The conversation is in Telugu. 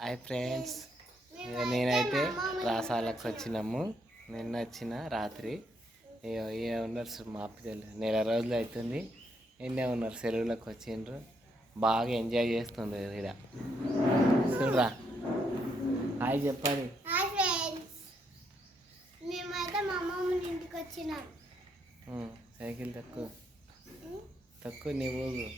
హాయ్ ఫ్రెండ్స్, నేనైతే రాసాలకు వచ్చినాము. నిన్న వచ్చిన రాత్రి ఏ ఉన్నారు మా పిల్లలు, నెల రోజులు అవుతుంది. నిన్నే ఉన్నారు, సెలవులకు వచ్చిండ్రు. బాగా ఎంజాయ్ చేస్తుండ్రు. ఇక్కడ చూడరా, హాయ్ చెప్పాలి. సైకిల్ తక్కువ తక్కువ, నువ్వు